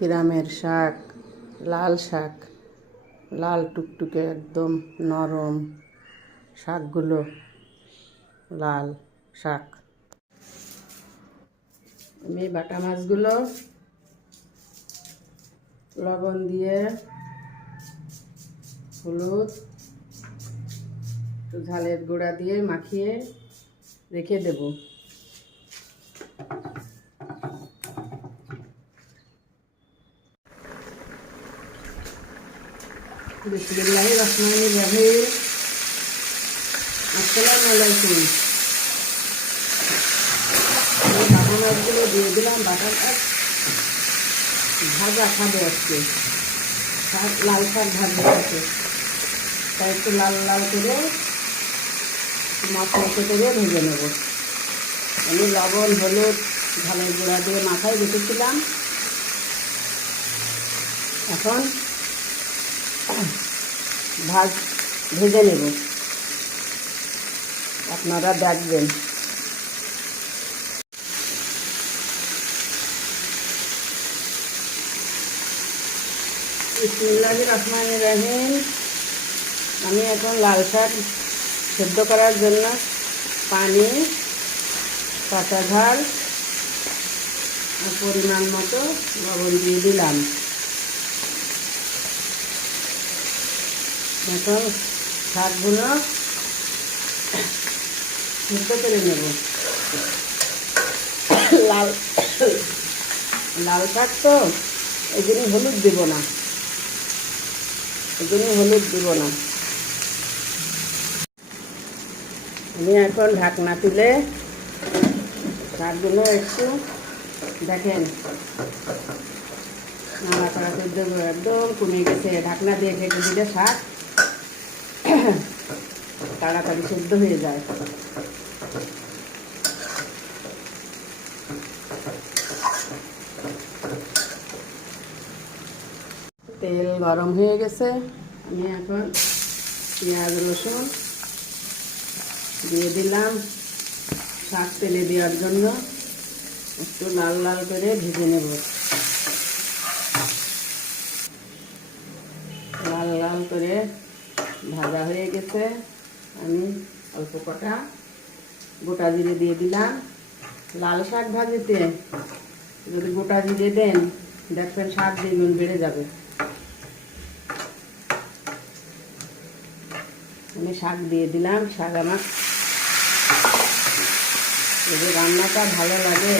গ্রামের শাক, লাল শাক, লাল টুকটুকে একদম নরম শাকগুলো, লাল শাক। আমি বাটা মাছগুলো লবণ দিয়ে, হলুদ, একটু ঝালের গুঁড়া দিয়ে মাখিয়ে রেখে দেব। বিসমিল্লাহির রহমানির রহিম। আসসালামু আলাইকুম। বাটা মাছগুলো দিয়ে দিলাম। বাটা মাছ ভাজা খাবে আজকে, লাল শাক ভাজা আছে, তাই একটু লাল লাল করে মশলা করে ভেজে নেব। আমি লবণ, হলুদ, ঝালের গুঁড়া দিয়ে মাথায় রেখেছিলাম। এখন ভেজে নেব, আপনারা দেখবেন। বিসমিল্লাহির রহমানির রহিম। আমি এখন লাল শাক সেদ্ধ করার জন্য পানি, কাঁচা ঝাল পরিমাণ মতো লবণ দিয়ে দিলাম। এখন শাকগুলো সেদ্ধ করে নেব। লাল শাক তো এই জন্য হলুদ দেব না, আমি এখন ঢাকনা তুলে শাকগুলো একটু দেখেন নাড়াচাড়া করে দেবো। একদম কমে গেছে। ঢাকনা দিয়ে ঢেকে দিলে শাক তাড়াতাড়ি সেদ্ধ হয়ে যায়। তেল গরম হয়ে গেছে। আমি এখন পেঁয়াজ, রসুন দিয়ে দিলাম শাক তেলে দেওয়ার জন্য। একটু লাল লাল করে ভেজে নেব। লাল লাল করে ভাজা হয়ে গেছে। আমি অল্প কটা গোটা জিরে দিয়ে দিলাম। লাল শাক ভাজিতে যদি গোটা জিরে দেন, দেখবেন শাক দ্বিগুণ বেড়ে যাবে। আমি শাক দিয়ে দিলাম। শাক আমার যদি রান্নাটা ভালো লাগে